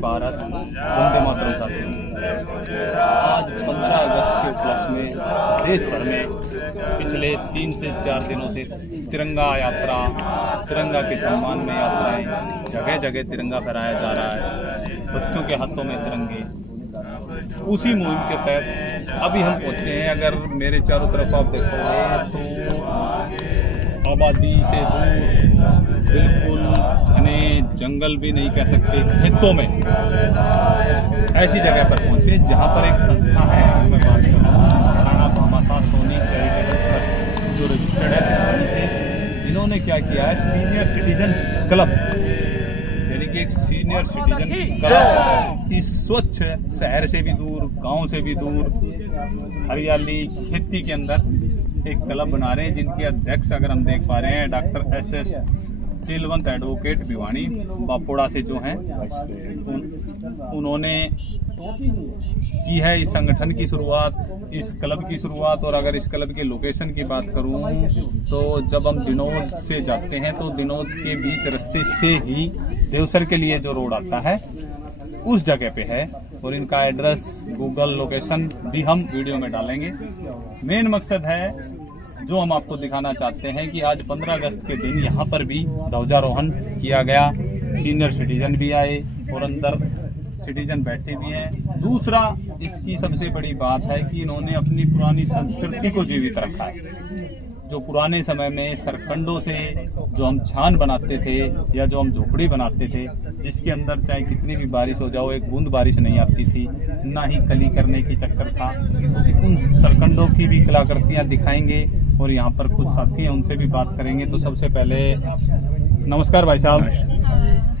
भारत, वंदे मातरम साथियों। आज 15 अगस्त के उपलक्ष्य में देश भर में पिछले 3 से 4 दिनों से तिरंगा यात्रा, तिरंगा के सम्मान में यात्राएं, जगह जगह तिरंगा फहराया जा रहा है, बच्चों के हाथों में तिरंगे। उसी मुहिम के तहत अभी हम पहुंचे हैं। अगर मेरे चारों तरफ आप देखोगे तो आबादी से दूर, बिल्कुल घने जंगल भी नहीं कह सकते, खेतों में ऐसी जगह पर पहुंचे जहां पर एक संस्था है, मैं बात करूँ भामाशाह सोनी चैरिटेबल ट्रस्ट, जो रजिस्टर्ड है, जिन्होंने क्या किया है, सीनियर सिटीजन क्लब, यानी कि एक सीनियर सिटीजन क्लब इस स्वच्छ शहर से भी दूर, गांव से भी दूर, हरियाली खेती के अंदर एक क्लब बना रहे हैं, जिनके अध्यक्ष अगर हम देख पा रहे हैं डॉक्टर एस शीलवंत एडवोकेट भिवानी बापोड़ा से जो हैं, उन्होंने की है इस संगठन की शुरुआत, इस क्लब की शुरुआत। और अगर इस क्लब के लोकेशन की बात करूं तो जब हम दिनोद से जाते हैं तो दिनोद के बीच रास्ते से ही देवसर के लिए जो रोड आता है उस जगह पे है, और इनका एड्रेस, गूगल लोकेशन भी हम वीडियो में डालेंगे। मेन मकसद है जो हम आपको दिखाना चाहते हैं कि आज 15 अगस्त के दिन यहाँ पर भी ध्वजारोहण किया गया, सीनियर सिटीजन भी आए और अंदर सिटीजन बैठे भी हैं। दूसरा, इसकी सबसे बड़ी बात है कि इन्होंने अपनी पुरानी संस्कृति को जीवित रखा है। जो पुराने समय में सरकंडों से जो हम छान बनाते थे या जो हम झोपड़ी बनाते थे, जिसके अंदर चाहे कितनी भी बारिश हो जाओ, एक बूंद बारिश नहीं आती थी, ना ही कली करने की चक्कर था, तो उन सरकंडों की भी कलाकृतियां दिखाएंगे और यहाँ पर कुछ साथी हैं, उनसे भी बात करेंगे। तो सबसे पहले नमस्कार भाई साहब,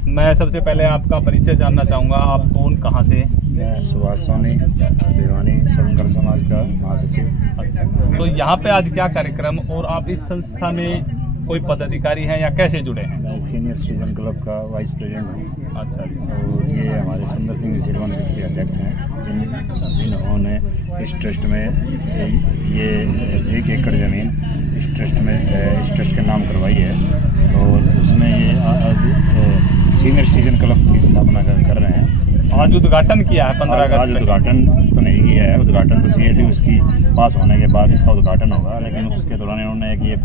मैं सबसे पहले आपका परिचय जानना चाहूँगा। आप कौन, कहाँ से? मैं सुभाष सोनी, भिवानी सोलंकर समाज का महासचिव। अच्छा, तो यहाँ पे आज क्या कार्यक्रम, और आप इस संस्था में कोई पदाधिकारी हैं या कैसे जुड़े हैं? मैं सीनियर सिटीजन क्लब का वाइस प्रेसिडेंट हूँ। अच्छा, और ये हमारे सुंदर सिंह शीलवंत इसके अध्यक्ष हैं, जिन्होंने इस ट्रस्ट में ये 1 एकड़ जमीन इस ट्रस्ट के नाम करवाई है, और उसमें ये सीनियर सिटीजन क्लब की स्थापना कर रहे हैं। आज उद्घाटन किया है 15 अगस्त। आज उद्घाटन तो नहीं किया है, उद्घाटन तो CAT उसकी पास होने के बाद इसका उद्घाटन होगा, लेकिन उसके दौरान इन्होंने एक ये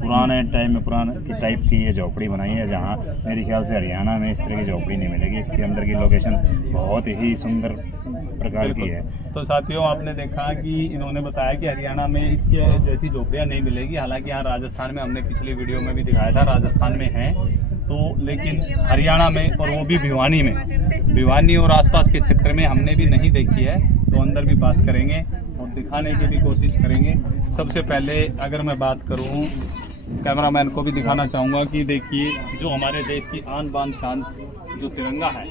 पुराने टाइम में पुराने टाइप की ये झोपड़ी बनाई है, जहाँ मेरे ख्याल से हरियाणा में इस तरह की झोपड़ी नहीं मिलेगी। इसके अंदर की लोकेशन बहुत ही सुंदर प्रकार की है। तो साथियों, आपने देखा कि इन्होंने बताया कि हरियाणा में इसके जैसी झोपड़ियाँ नहीं मिलेगी। हालांकि यहाँ राजस्थान में, हमने पिछली वीडियो में भी दिखाया था, राजस्थान में है, तो लेकिन हरियाणा में, और वो भी भिवानी में, भिवानी और आसपास के क्षेत्र में हमने भी नहीं देखी है। तो अंदर भी बात करेंगे और दिखाने की भी कोशिश करेंगे। सबसे पहले अगर मैं बात करूं, कैमरामैन को भी दिखाना चाहूँगा कि देखिए जो हमारे देश की आन बान शान जो तिरंगा है,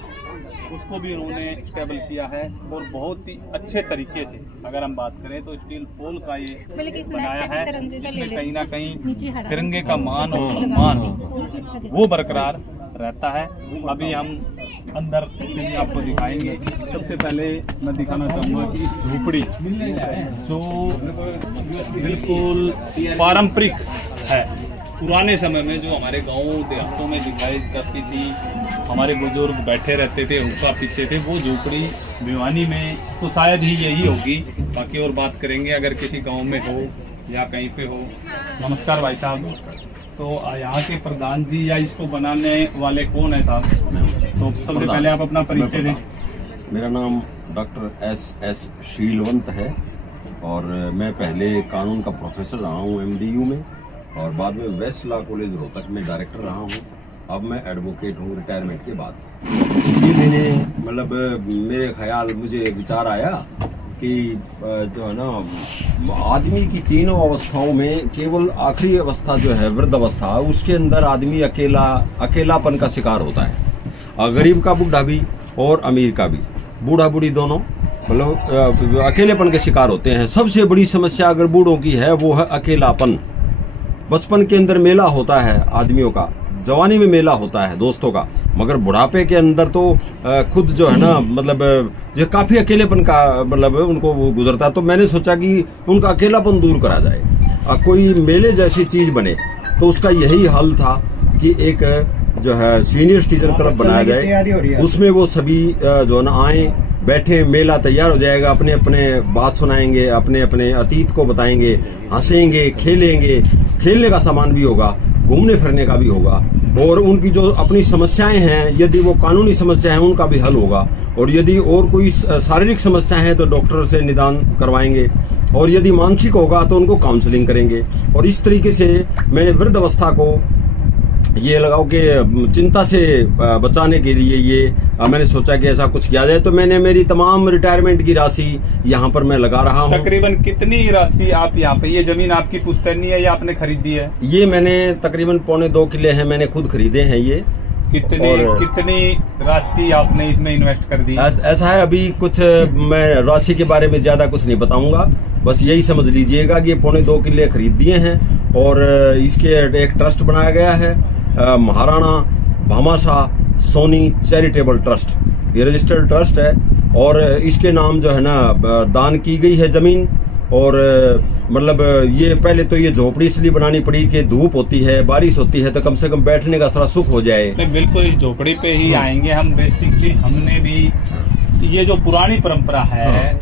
उसको भी उन्होंने स्टेबल किया है, और बहुत ही अच्छे तरीके से। अगर हम बात करें तो स्टील पोल का ये बनाया है, जिसमें कहीं ना कहीं तिरंगे का मान और सम्मान वो बरकरार रहता है। अभी हम अंदर भी आपको दिखाएंगे। सबसे पहले मैं दिखाना चाहूँगा कि इस झोपड़ी जो बिल्कुल पारंपरिक है, पुराने समय में जो हमारे गाँव देहातों में दिखाई जाती थी, हमारे बुजुर्ग बैठे रहते थे, हुक्का पीते थे, वो झोपड़ी भिवानी में तो शायद ही यही होगी। बाकी और बात करेंगे अगर किसी गांव में हो या कहीं पे हो। नमस्कार भाई साहब। तो यहाँ के प्रधान जी या इसको बनाने वाले कौन है साहब? तो सबसे पहले आप अपना परिचय दें। मेरा नाम डॉक्टर SS शीलवंत है, और मैं पहले कानून का प्रोफेसर रहा हूँ MDU में, और बाद में वेस्ट लॉ कॉलेज रोहतक में डायरेक्टर रहा हूँ। अब मैं एडवोकेट हूँ रिटायरमेंट के बाद। इसी मैंने मतलब मेरे ख्याल, मुझे विचार आया कि जो है ना, आदमी की तीनों अवस्थाओं में केवल आखिरी अवस्था जो है वृद्ध अवस्था, उसके अंदर आदमी अकेलापन का शिकार होता है। गरीब का बूढ़ा भी और अमीर का भी, बूढ़ा बूढ़ी दोनों मतलब अकेलेपन के शिकार होते हैं। सबसे बड़ी समस्या अगर बूढ़ों की है वो है अकेलापन। बचपन के अंदर मेला होता है आदमियों का, जवानी में मेला होता है दोस्तों का, मगर बुढ़ापे के अंदर तो खुद जो है ना, मतलब जो काफी अकेलेपन का मतलब उनको वो गुजरता है। तो मैंने सोचा कि उनका अकेलापन दूर करा जाए, कोई मेले जैसी चीज बने। तो उसका यही हल था कि एक जो है सीनियर सिटीजन क्लब बनाया जाए, उसमें वो सभी जो ना आए, बैठे, मेला तैयार हो जाएगा, अपने अपने बात सुनाएंगे, अपने अपने अतीत को बताएंगे, हंसेंगे, खेलेंगे, खेलने का सामान भी होगा, घूमने फिरने का भी होगा, और उनकी जो अपनी समस्याएं हैं, यदि वो कानूनी समस्या है उनका भी हल होगा, और यदि और कोई शारीरिक समस्या है तो डॉक्टर से निदान करवाएंगे, और यदि मानसिक होगा तो उनको काउंसलिंग करेंगे। और इस तरीके से मैंने वृद्ध अवस्था को ये लगाओ कि चिंता से बचाने के लिए ये मैंने सोचा कि ऐसा कुछ किया जाए, तो मैंने मेरी तमाम रिटायरमेंट की राशि यहाँ पर मैं लगा रहा हूँ। तकरीबन कितनी राशि आप यहाँ पे, ये जमीन आपकी पुश्तैनी है या आपने खरीदी है? ये मैंने तकरीबन 2.25 किले हैं, मैंने खुद खरीदे हैं ये। कितनी राशि आपने इसमें इन्वेस्ट कर दी? ऐसा है, अभी कुछ मैं राशि के बारे में ज्यादा कुछ नहीं बताऊंगा, बस यही समझ लीजिएगा कि ये 2.25 किले खरीद दिए हैं, और इसके एक ट्रस्ट बनाया गया है, महाराणा भामाशाह सोनी चैरिटेबल ट्रस्ट, ये रजिस्टर्ड ट्रस्ट है, और इसके नाम जो है ना दान की गई है जमीन। और मतलब ये पहले तो ये झोपड़ी इसलिए बनानी पड़ी कि धूप होती है, बारिश होती है, तो कम से कम बैठने का थोड़ा सुख हो जाए। नहीं, बिल्कुल इस झोपड़ी पे ही आएंगे हम। बेसिकली हमने भी ये जो पुरानी परंपरा है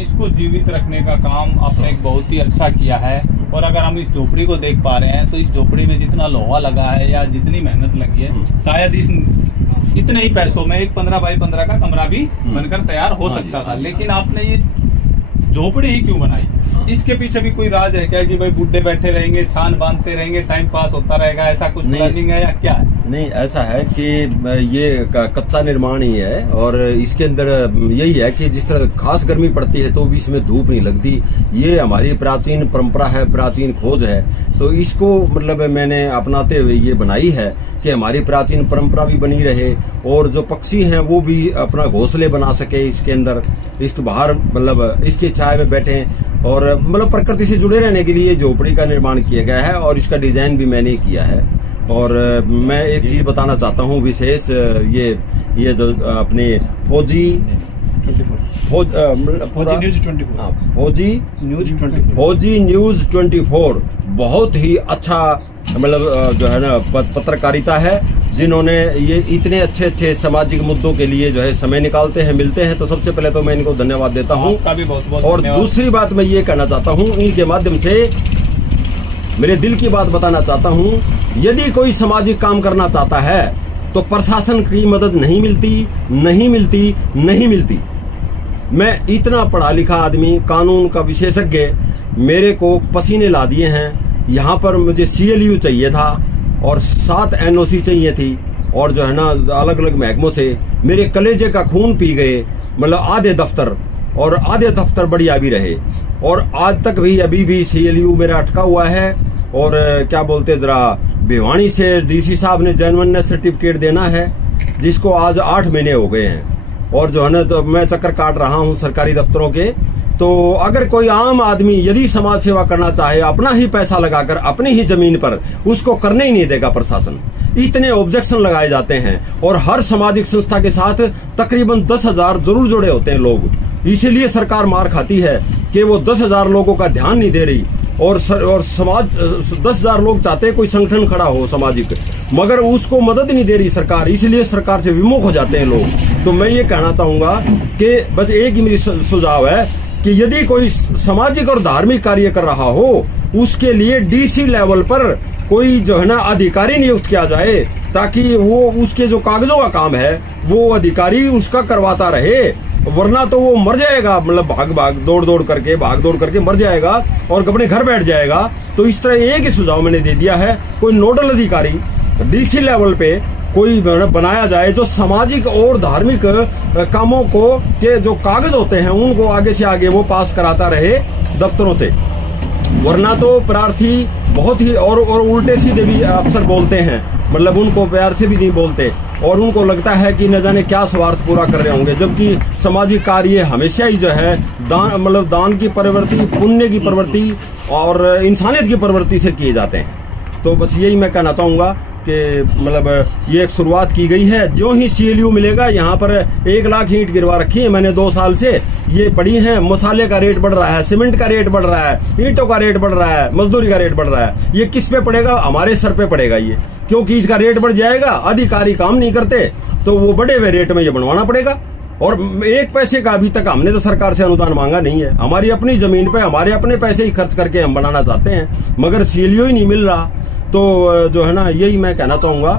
इसको जीवित रखने का काम आपने एक बहुत ही अच्छा किया है। और अगर हम इस झोपड़ी को देख पा रहे हैं तो इस झोपड़ी में जितना लोहा लगा है या जितनी मेहनत लगी है, शायद इतने ही पैसों में एक 15 बाई 15 का कमरा भी बनकर तैयार हो सकता था। लेकिन आपने ये झोपड़ी ही क्यों बनाई? इसके पीछे भी कोई राज है क्या कि भाई बुड्ढे बैठे रहेंगे, छान बांधते रहेंगे, टाइम पास होता रहेगा, ऐसा कुछ प्लानिंग है या क्या है? नहीं, ऐसा है कि ये कच्चा निर्माण ही है, और इसके अंदर यही है कि जिस तरह खास गर्मी पड़ती है तो भी इसमें धूप नहीं लगती। ये हमारी प्राचीन परंपरा है, प्राचीन खोज है, तो इसको मतलब मैंने अपनाते हुए ये बनाई है कि हमारी प्राचीन परंपरा भी बनी रहे, और जो पक्षी हैं वो भी अपना घोंसले बना सके इसके अंदर, इसके बाहर मतलब इसकी छाया में बैठे, और मतलब प्रकृति से जुड़े रहने के लिए झोपड़ी का निर्माण किया गया है, और इसका डिजाइन भी मैंने किया है। और मैं एक चीज बताना चाहता हूँ विशेष, ये जो अपने फौजी न्यूज 24 बहुत ही अच्छा मतलब जो है ना पत्रकारिता है, जिन्होंने ये इतने अच्छे अच्छे सामाजिक मुद्दों के लिए जो है समय निकालते हैं, मिलते हैं। तो सबसे पहले तो मैं इनको धन्यवाद देता हूँ। और दूसरी बात मैं ये कहना चाहता हूँ, इनके माध्यम से मेरे दिल की बात बताना चाहता हूँ, यदि कोई सामाजिक काम करना चाहता है तो प्रशासन की मदद नहीं मिलती। मैं इतना पढ़ा लिखा आदमी, कानून का विशेषज्ञ, मेरे को पसीने ला दिए हैं। यहाँ पर मुझे CLU चाहिए था और 7 NOC चाहिए थी, और जो है ना अलग अलग महकमों से मेरे कलेजे का खून पी गए, मतलब आधे दफ्तर बढ़िया भी रहे, और आज तक भी अभी भी CLU मेरा अटका हुआ है। और क्या बोलते जरा भिवानी से DC साहब ने जेन्युइननेस सर्टिफिकेट देना है, जिसको आज 8 महीने हो गए हैं, और जो है ना तो मैं चक्कर काट रहा हूँ सरकारी दफ्तरों के। तो अगर कोई आम आदमी यदि समाज सेवा करना चाहे, अपना ही पैसा लगाकर अपनी ही जमीन पर, उसको करने ही नहीं देगा प्रशासन। इतने ऑब्जेक्शन लगाए जाते हैं, और हर सामाजिक संस्था के साथ तकरीबन 10,000 जरूर जुड़े होते हैं लोग। इसीलिए सरकार मार खाती है कि वो 10,000 लोगों का ध्यान नहीं दे रही, और समाज 10,000 लोग चाहते हैं कोई संगठन खड़ा हो सामाजिक, मगर उसको मदद नहीं दे रही सरकार, इसलिए सरकार से विमुख हो जाते हैं लोग। तो मैं ये कहना चाहूंगा कि बस एक ही मेरी सुझाव है कि यदि कोई सामाजिक और धार्मिक कार्य कर रहा हो, उसके लिए DC लेवल पर कोई जो है ना अधिकारी नियुक्त किया जाए, ताकि वो उसके जो कागजों का काम है वो अधिकारी उसका करवाता रहे, वरना तो वो मर जाएगा, मतलब दौड़ दौड़ करके मर जाएगा और अपने घर बैठ जाएगा। तो इस तरह एक ही सुझाव मैंने दे दिया है, कोई नोडल अधिकारी DC लेवल पे कोई बनाया जाए जो सामाजिक और धार्मिक कामों को के जो कागज होते हैं उनको आगे से आगे वो पास कराता रहे दफ्तरों से, वरना तो प्रार्थी बहुत ही और उल्टे सीधे भी अफसर बोलते हैं, मतलब उनको प्यार से भी नहीं बोलते, और उनको लगता है कि न जाने क्या स्वार्थ पूरा कर रहे होंगे, जबकि सामाजिक कार्य हमेशा ही जो है दान की प्रवृत्ति, पुण्य की प्रवृत्ति और इंसानियत की प्रवृत्ति से किए जाते हैं। तो बस यही मैं कहना चाहूंगा के मतलब ये एक शुरुआत की गई है। जो ही CLU मिलेगा, यहाँ पर 1 लाख ईंट गिरवा रखी है मैंने 2 साल से, ये पड़ी है। मसाले का रेट बढ़ रहा है, सीमेंट का रेट बढ़ रहा है, ईंटों का रेट बढ़ रहा है, मजदूरी का रेट बढ़ रहा है। ये किस पे पड़ेगा? हमारे सर पे पड़ेगा ये, क्योंकि इसका रेट बढ़ जाएगा, अधिकारी काम नहीं करते तो वो बढ़े हुए रेट में ये बनवाना पड़ेगा। और 1 पैसे का अभी तक हमने तो सरकार से अनुदान मांगा नहीं है। हमारी अपनी जमीन पे हमारे अपने पैसे ही खर्च करके हम बनाना चाहते हैं, मगर CLU ही नहीं मिल रहा। तो जो है ना, यही मैं कहना चाहूंगा।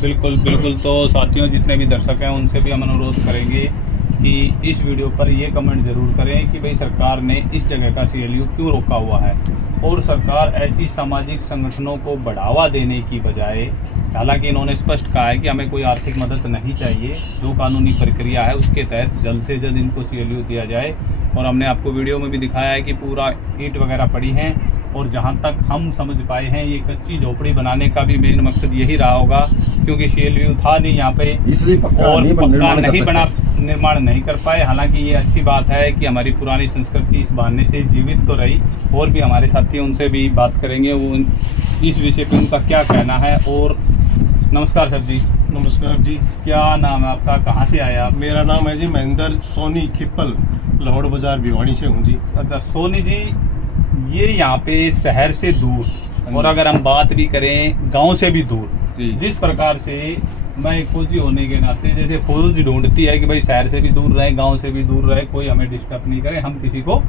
बिल्कुल बिल्कुल। तो साथियों, जितने भी दर्शक हैं उनसे भी हम अनुरोध करेंगे कि इस वीडियो पर ये कमेंट जरूर करें कि भाई सरकार ने इस जगह का CLU क्यों रोका हुआ है, और सरकार ऐसी सामाजिक संगठनों को बढ़ावा देने की बजाय, हालांकि इन्होंने स्पष्ट कहा है कि हमें कोई आर्थिक मदद नहीं चाहिए, जो कानूनी प्रक्रिया है उसके तहत जल्द से जल्द इनको CLU दिया जाए। और हमने आपको वीडियो में भी दिखाया है कि पूरा ईंट वगैरह पड़ी हैं, और जहां तक हम समझ पाए हैं ये कच्ची झोपड़ी बनाने का भी मेन मकसद यही रहा होगा, क्योंकि CLU था नहीं यहाँ पे, इसलिए और पक्का नहीं बना, निर्माण नहीं कर पाए। हालांकि ये अच्छी बात है कि हमारी पुरानी संस्कृति इस बहाने से जीवित तो रही। और भी हमारे साथी, उनसे भी बात करेंगे, वो इस विषय पे उनका क्या कहना है। और नमस्कार सर जी। नमस्कार जी। क्या नाम है आपका, कहाँ से आए आप? मेरा नाम है जी महेंद्र सोनी खिप्पल, लाहौर बाजार भिवानी से हूँ जी। अच्छा सोनी जी, ये यहाँ पे शहर से दूर, और अगर हम बात भी करें गांव से भी दूर, जिस प्रकार से मैं एक फौजी होने के नाते, जैसे फौज ढूंढती है कि भाई शहर से भी दूर रहे, गांव से भी दूर रहे, कोई हमें डिस्टर्ब नहीं करे, हम किसी को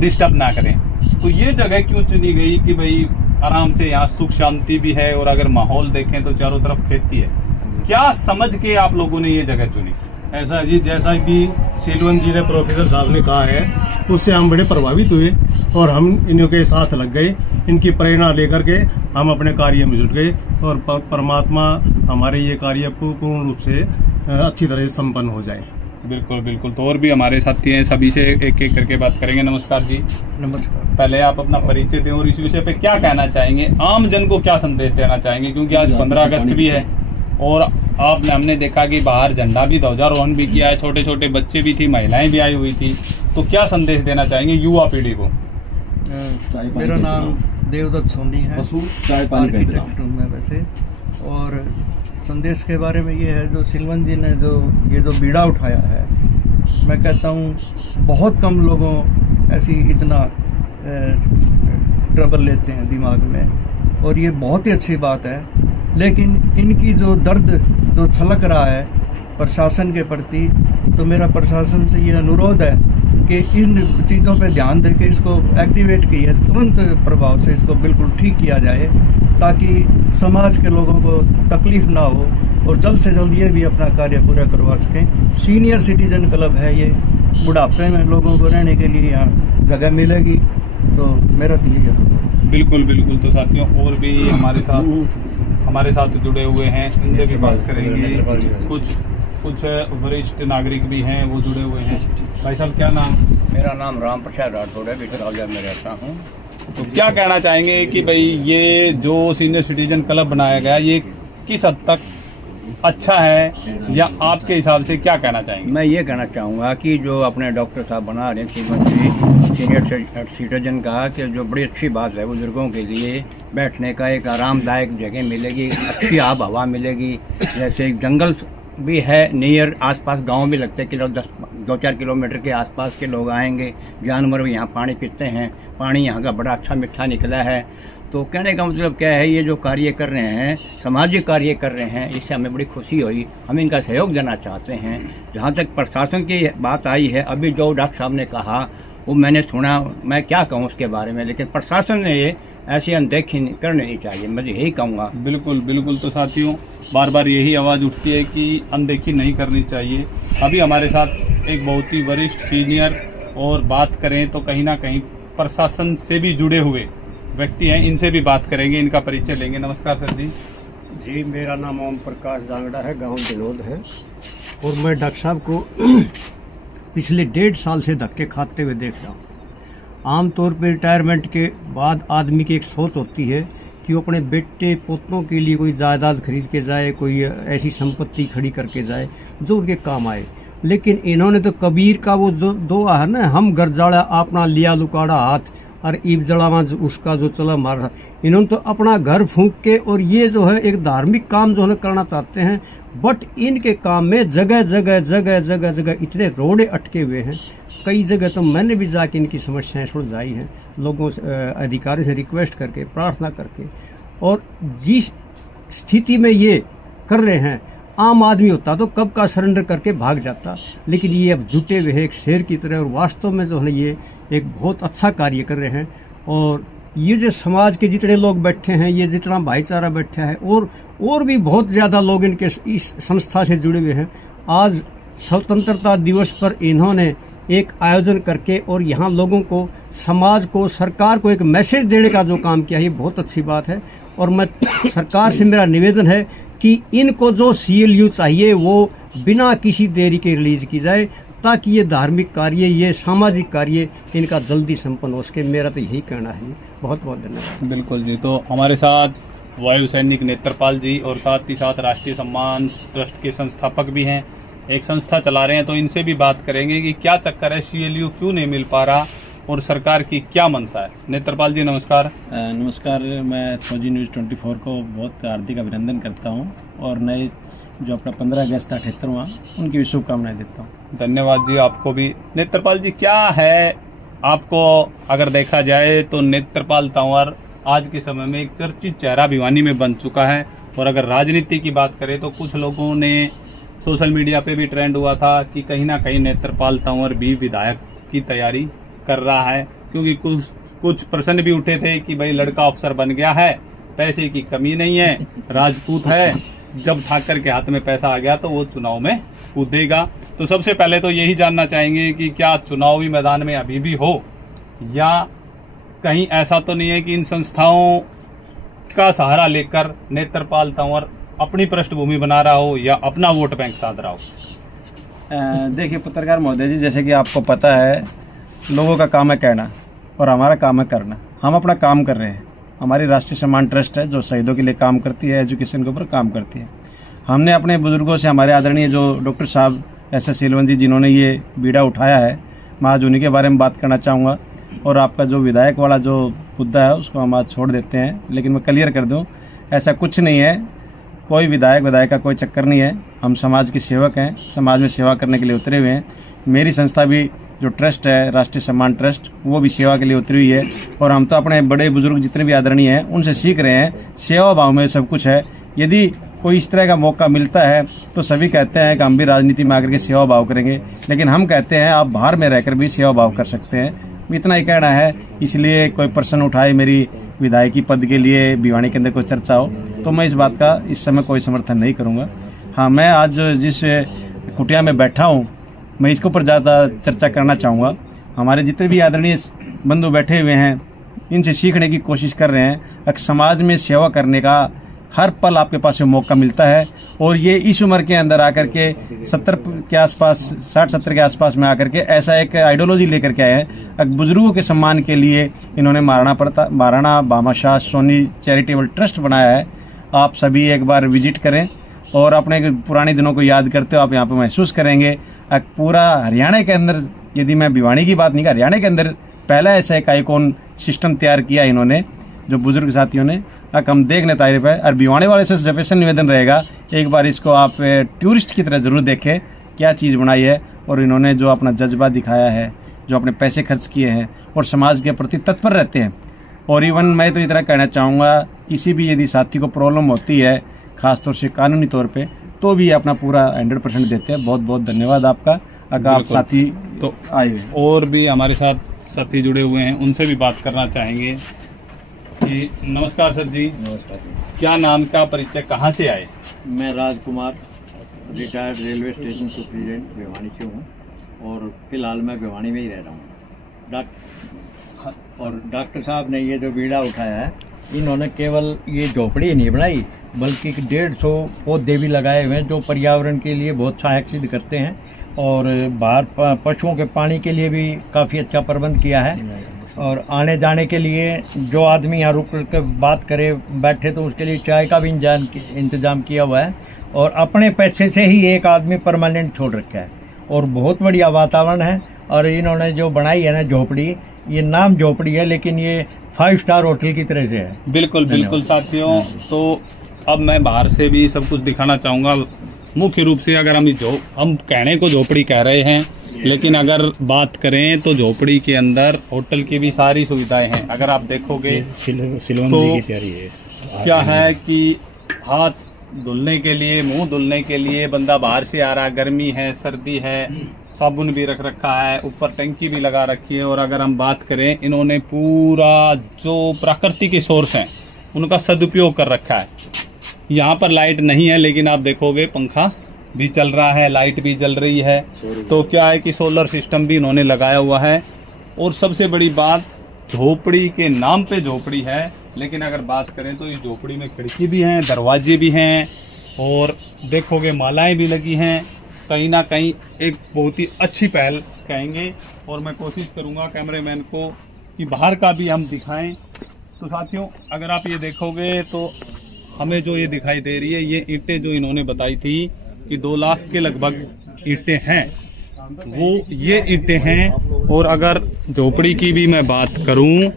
डिस्टर्ब ना करें, तो ये जगह क्यों चुनी गई कि भाई आराम से यहाँ सुख शांति भी है, और अगर माहौल देखें तो चारों तरफ खेती है? क्या समझ के आप लोगों ने ये जगह चुनी? ऐसा जी, जैसा कि शीलवंत जी ने, प्रोफेसर साहब ने कहा है, उससे हम बड़े प्रभावित हुए और हम इन्हों के साथ लग गए। इनकी प्रेरणा लेकर के हम अपने कार्य में जुट गए, और परमात्मा हमारे ये कार्य पूर्ण रूप से अच्छी तरह से संपन्न हो जाए। बिल्कुल बिल्कुल। तो और भी हमारे साथी हैं, सभी से एक एक करके बात करेंगे। नमस्कार जी। नमस्कार। पहले आप अपना परिचय दें और इस विषय पे क्या कहना चाहेंगे, आम जन को क्या संदेश देना चाहेंगे, क्योंकि आज 15 अगस्त भी है, और आपने, हमने देखा कि बाहर झंडा भी, ध्वजारोहण भी किया है, छोटे छोटे बच्चे भी थी, महिलाएं भी आई हुई थी, तो क्या संदेश देना चाहेंगे युवा पीढ़ी को? मेरा नाम देवदत्त सोनी है, आर्किटेक्ट हूँ मैं वैसे, और संदेश के बारे में ये है, जो शीलवंत जी ने ये जो बीड़ा उठाया है, मैं कहता हूँ बहुत कम लोगों ऐसी इतना ट्रबल लेते हैं दिमाग में, और ये बहुत ही अच्छी बात है। लेकिन इनकी जो दर्द जो छलक रहा है प्रशासन के प्रति, तो मेरा प्रशासन से ये अनुरोध है कि इन चीज़ों पे ध्यान देके इसको एक्टिवेट किया, तुरंत प्रभाव से इसको बिल्कुल ठीक किया जाए, ताकि समाज के लोगों को तकलीफ ना हो, और जल्द से जल्द ये भी अपना कार्य पूरा करवा सकें। सीनियर सिटीजन क्लब है ये, बुढ़ापे में लोगों को रहने के लिए यहाँ जगह मिलेगी, तो मेरा तो यही है। बिल्कुल बिल्कुल। तो साथियों, और भी हमारे साथ जुड़े हुए हैं, इनसे भी बात करेंगे। कुछ वरिष्ठ नागरिक भी हैं, वो जुड़े हुए हैं। भाई साहब, क्या नाम? मेरा नाम राम प्रसाद राठौड़ है, बिटरौजा में रहता हूँ। तो क्या कहना चाहेंगे कि भाई ये जो सीनियर सिटीजन क्लब बनाया गया, ये किस हद तक अच्छा है, या आपके हिसाब से क्या कहना चाहेंगे? मैं ये कहना चाहूँगा कि जो अपने डॉक्टर साहब बना रहे हैं सीनियर सिटीजन का, कि जो बड़ी अच्छी बात है, बुजुर्गों के लिए बैठने का एक आरामदायक जगह मिलेगी, अच्छी आब हवा मिलेगी। जैसे जंगल भी है नियर, आसपास गांव भी लगते हैं, 2-4 किलोमीटर के आसपास के लोग आएंगे, जानवर भी यहाँ पानी पीते हैं, पानी यहाँ का बड़ा अच्छा मीठा निकला है। तो कहने का मतलब क्या है, ये जो कार्य कर रहे हैं, सामाजिक कार्य कर रहे हैं, इससे हमें बड़ी खुशी हुई, हम इनका सहयोग देना चाहते हैं। जहाँ तक प्रशासन की बात आई है, अभी जो डॉक्टर साहब ने कहा वो मैंने सुना, मैं क्या कहूँ उसके बारे में, लेकिन प्रशासन ने ये ऐसी अनदेखी करनी नहीं चाहिए, मैं यही कहूँगा। बिल्कुल बिल्कुल। तो साथियों, बार बार यही आवाज़ उठती है कि अनदेखी नहीं करनी चाहिए। अभी हमारे साथ एक बहुत ही वरिष्ठ सीनियर, और बात करें तो कहीं ना कहीं प्रशासन से भी जुड़े हुए व्यक्ति हैं, इनसे भी बात करेंगे, इनका परिचय लेंगे। नमस्कार सर जी। जी, मेरा नाम ओम प्रकाश जांगड़ा है, गांव दिनोद है, और मैं डॉक्टर साहब को पिछले 1.5 साल से धक्के खाते हुए देख रहा हूँ। आमतौर पर रिटायरमेंट के बाद आदमी की एक सोच होती है कि वो अपने बेटे पोतों के लिए कोई जायदाद खरीद के जाए, कोई ऐसी संपत्ति खड़ी करके जाए जो उनके काम आए। लेकिन इन्होंने तो कबीर का वो जो दोहा है ना, हम गरजाड़ा अपना लिया लुकाड़ा हाथ, और ईब जलावा उसका जो चला मारा, इन्होंने तो अपना घर फूंक के और ये जो है एक धार्मिक काम जो है करना चाहते हैं, बट इनके काम में जगह जगह जगह जगह जगह इतने रोड़े अटके हुए हैं। कई जगह तो मैंने भी जाके इनकी समस्याएं सुलझाई हैं, लोगों से अधिकारियों से रिक्वेस्ट करके, प्रार्थना करके। और जिस स्थिति में ये कर रहे हैं, आम आदमी होता तो कब का सरेंडर करके भाग जाता, लेकिन ये अब जुटे हुए हैं एक शेर की तरह, और वास्तव में जो है ये एक बहुत अच्छा कार्य कर रहे हैं। और ये जो समाज के जितने लोग बैठे हैं, ये जितना भाईचारा बैठा है, और भी बहुत ज्यादा लोग इनके इस संस्था से जुड़े हुए हैं। आज स्वतंत्रता दिवस पर इन्होंने एक आयोजन करके और यहाँ लोगों को, समाज को, सरकार को एक मैसेज देने का जो काम किया, ये बहुत अच्छी बात है। और मैं सरकार से मेरा निवेदन है कि इनको जो CLU चाहिए वो बिना किसी देरी के रिलीज की जाए, ताकि ये धार्मिक कार्य, ये सामाजिक कार्य इनका जल्दी संपन्न हो सके। मेरा तो यही कहना है। बहुत बहुत धन्यवाद। बिल्कुल जी। तो हमारे साथ वायु सैनिक नेत्रपाल जी और साथ ही साथ राष्ट्रीय सम्मान ट्रस्ट के संस्थापक भी हैं, एक संस्था चला रहे हैं, तो इनसे भी बात करेंगे कि क्या चक्कर है, CLU क्यों नहीं मिल पा रहा और सरकार की क्या मंशा है। नेत्रपाल जी नमस्कार। नमस्कार। मैं फौजी न्यूज़ 24 को बहुत हार्दिक अभिनंदन करता हूं और नए जो अपना 15 अगस्त 78वां, उनकी भी शुभकामनाएं देता हूं। धन्यवाद जी, आपको भी। नेत्रपाल जी, क्या है, आपको अगर देखा जाए तो नेत्रपाल तंवर आज के समय में एक चर्चित चेहरा भिवानी में बन चुका है। और अगर राजनीति की बात करें तो कुछ लोगों ने सोशल मीडिया पे भी ट्रेंड हुआ था कि कहीं ना कहीं नेत्रपाल तंवर भी विधायक की तैयारी कर रहा है, क्योंकि कुछ प्रश्न भी उठे थे कि भाई लड़का अफसर बन गया है, पैसे की कमी नहीं है, राजपूत है, जब ठाकर के हाथ में पैसा आ गया तो वो चुनाव में कूदेगा। तो सबसे पहले तो यही जानना चाहेंगे कि क्या चुनावी मैदान में अभी भी हो, या कहीं ऐसा तो नहीं है कि इन संस्थाओं का सहारा लेकर नेत्रपाल तंवर अपनी पृष्ठभूमि बना रहा हो या अपना वोट बैंक साध रहा हो। देखिए पत्रकार महोदय जी, जैसे कि आपको पता है, लोगों का काम है कहना और हमारा काम है करना। हम अपना काम कर रहे हैं। हमारी राष्ट्रीय सम्मान ट्रस्ट है जो शहीदों के लिए काम करती है, एजुकेशन के ऊपर काम करती है। हमने अपने बुजुर्गों से, हमारे आदरणीय जो डॉक्टर साहब SS शीलवंत जी, जिन्होंने ये बीड़ा उठाया है, मैं आज उन्हीं के बारे में बात करना चाहूँगा। और आपका जो विधायक वाला जो मुद्दा है उसको हम आज छोड़ देते हैं, लेकिन मैं क्लियर कर दूँ, ऐसा कुछ नहीं है। कोई विधायक का कोई चक्कर नहीं है। हम समाज के सेवक हैं, समाज में सेवा करने के लिए उतरे हुए हैं। मेरी संस्था भी जो ट्रस्ट है, राष्ट्रीय सम्मान ट्रस्ट, वो भी सेवा के लिए उतरी हुई है। और हम तो अपने बड़े बुजुर्ग जितने भी आदरणीय हैं उनसे सीख रहे हैं, सेवा भाव में सब कुछ है। यदि कोई इस तरह का मौका मिलता है तो सभी कहते हैं कि हम भी राजनीति में आकर के सेवा भाव करेंगे, लेकिन हम कहते हैं आप बाहर में रहकर भी सेवा भाव कर सकते हैं। इतना ही कहना है। इसलिए कोई प्रश्न उठाए मेरी विधायकी पद के लिए भिवानी के अंदर कोई चर्चा हो, तो मैं इस बात का इस समय कोई समर्थन नहीं करूंगा। हाँ, मैं आज जिस कुटिया में बैठा हूँ, मैं इसके ऊपर ज़्यादा चर्चा करना चाहूँगा। हमारे जितने भी आदरणीय बंधु बैठे हुए हैं, इनसे सीखने की कोशिश कर रहे हैं। समाज में सेवा करने का हर पल आपके पास मौका मिलता है। और ये इस उम्र के अंदर आकर के 70 के आसपास, 60-70 के आसपास में आकर के ऐसा एक आइडियोलॉजी लेकर के आए हैं। बुजुर्गों के सम्मान के लिए इन्होंने महाराणा भामाशाह सोनी चैरिटेबल ट्रस्ट बनाया है। आप सभी एक बार विजिट करें और अपने पुराने दिनों को याद करते हो आप यहाँ पे महसूस करेंगे। पूरा हरियाणा के अंदर, यदि मैं भिवानी की बात नहीं कर, हरियाणा के अंदर पहला ऐसा एक आइकॉन सिस्टम तैयार किया इन्होंने, जो बुजुर्ग साथियों ने। हम देखने तारीफ है। और भिवानी वाले से स्पेशल निवेदन रहेगा, एक बार इसको आप टूरिस्ट की तरह जरूर देखें, क्या चीज़ बनाई है। और इन्होंने जो अपना जज्बा दिखाया है, जो अपने पैसे खर्च किए हैं और समाज के प्रति तत्पर रहते हैं। और इवन मैं तो इतना कहना चाहूँगा, किसी भी यदि साथी को प्रॉब्लम होती है, खासतौर से कानूनी तौर पे, तो भी अपना पूरा 100% देते हैं। बहुत बहुत धन्यवाद आपका। अगर आप साथी तो आए हुए और भी हमारे साथ साथी जुड़े हुए हैं, उनसे भी बात करना चाहेंगे कि नमस्कार सर जी। नमस्कार। क्या नाम का परिचय, कहाँ से आए? मैं Rajkumar, retired railway station superintendent Bhiwani से हूँ और फिलहाल मैं भिवानी में ही रह रहा हूँ। और डॉक्टर साहब ने ये जो बीड़ा उठाया है, इन्होंने केवल ये झोपड़ी नहीं बनाई, बल्कि 150 पौधे भी लगाए हुए हैं जो पर्यावरण के लिए बहुत सहायक सिद्ध करते हैं। और बाहर पशुओं के पानी के लिए भी काफ़ी अच्छा प्रबंध किया है। और आने जाने के लिए जो आदमी यहाँ रुक कर बात करे, बैठे, तो उसके लिए चाय का भी इंतजाम किया हुआ है। और अपने पैसे से ही एक आदमी परमानेंट छोड़ रखा है। और बहुत बढ़िया वातावरण है। और इन्होंने जो बनाई है ना झोपड़ी, ये नाम झोपड़ी है लेकिन ये 5 स्टार होटल की तरह से है। बिल्कुल बिल्कुल साथियों, तो अब मैं बाहर से भी सब कुछ दिखाना चाहूंगा। मुख्य रूप से अगर हम कहने को झोपड़ी कह रहे हैं, लेकिन अगर बात करें तो झोपड़ी के अंदर होटल की भी सारी सुविधाएं हैं। अगर आप देखोगे सिलवन तो जी की तैयारी है। क्या है कि हाथ धुलने के लिए, मुंह धुलने के लिए बंदा बाहर से आ रहा, गर्मी है, सर्दी है, साबुन भी रख रखा है, ऊपर टंकी भी लगा रखी है। और अगर हम बात करें, इन्होंने पूरा जो प्राकृतिक सोर्स हैं उनका सदुपयोग कर रखा है। यहाँ पर लाइट नहीं है, लेकिन आप देखोगे पंखा भी चल रहा है, लाइट भी जल रही है। तो क्या है कि सोलर सिस्टम भी इन्होंने लगाया हुआ है। और सबसे बड़ी बात, झोपड़ी के नाम पे झोपड़ी है, लेकिन अगर बात करें तो इस झोपड़ी में खिड़की भी हैं, दरवाजे भी हैं, और देखोगे मालाएं भी लगी हैं। कहीं ना कहीं एक बहुत ही अच्छी पहल कहेंगे। और मैं कोशिश करूंगा कैमरेमैन को कि बाहर का भी हम दिखाएं। तो साथियों, अगर आप ये देखोगे तो हमें जो ये दिखाई दे रही है, ये ईंटें जो इन्होंने बताई थी कि 2 लाख के लगभग ईंटें हैं, वो ये ईंटें हैं। और अगर झोपड़ी की भी मैं बात करूं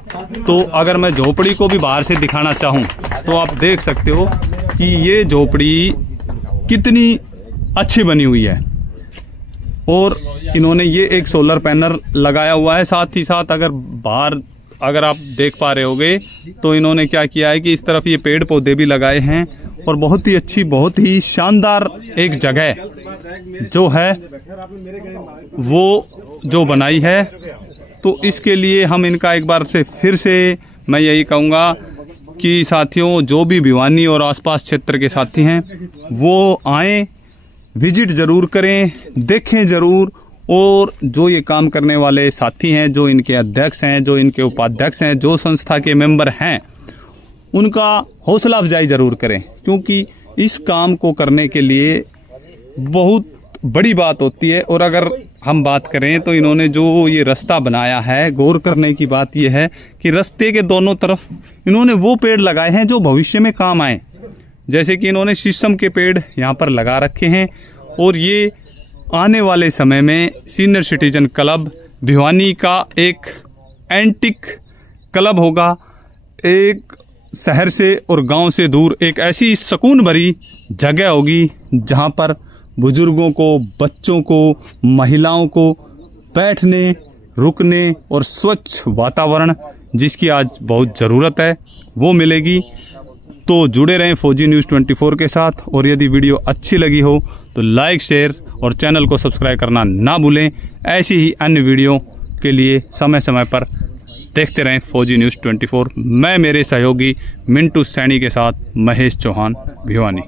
तो अगर मैं झोपड़ी को भी बाहर से दिखाना चाहूं तो आप देख सकते हो कि ये झोपड़ी कितनी अच्छी बनी हुई है। और इन्होंने ये एक सोलर पैनल लगाया हुआ है। साथ ही साथ अगर आप देख पा रहे होगे तो इन्होंने क्या किया है कि इस तरफ ये पेड़ पौधे भी लगाए हैं। और बहुत ही अच्छी, बहुत ही शानदार एक जगह जो है वो जो बनाई है। तो इसके लिए हम इनका एक बार से फिर से मैं यही कहूँगा कि साथियों, जो भी भिवानी और आसपास क्षेत्र के साथी हैं वो आएं, विजिट जरूर करें, देखें जरूर। और जो ये काम करने वाले साथी हैं, जो इनके अध्यक्ष हैं, जो इनके उपाध्यक्ष हैं, जो संस्था के मेंबर हैं, उनका हौसला अफजाई जरूर करें, क्योंकि इस काम को करने के लिए बहुत बड़ी बात होती है। और अगर हम बात करें तो इन्होंने जो ये रास्ता बनाया है, गौर करने की बात यह है कि रास्ते के दोनों तरफ इन्होंने वो पेड़ लगाए हैं जो भविष्य में काम आए। जैसे कि इन्होंने शीशम के पेड़ यहाँ पर लगा रखे हैं। और ये आने वाले समय में सीनियर सिटीजन क्लब भिवानी का एक एंटिक क्लब होगा। एक शहर से और गांव से दूर एक ऐसी सुकून भरी जगह होगी जहां पर बुजुर्गों को, बच्चों को, महिलाओं को बैठने, रुकने और स्वच्छ वातावरण, जिसकी आज बहुत ज़रूरत है, वो मिलेगी। तो जुड़े रहें फौजी न्यूज़ 24 के साथ। और यदि वीडियो अच्छी लगी हो तो लाइक, शेयर और चैनल को सब्सक्राइब करना ना भूलें। ऐसी ही अन्य वीडियो के लिए समय समय पर देखते रहें फौजी न्यूज़ 24। मैं मेरे सहयोगी मिंटू सैनी के साथ महेश चौहान, भिवानी।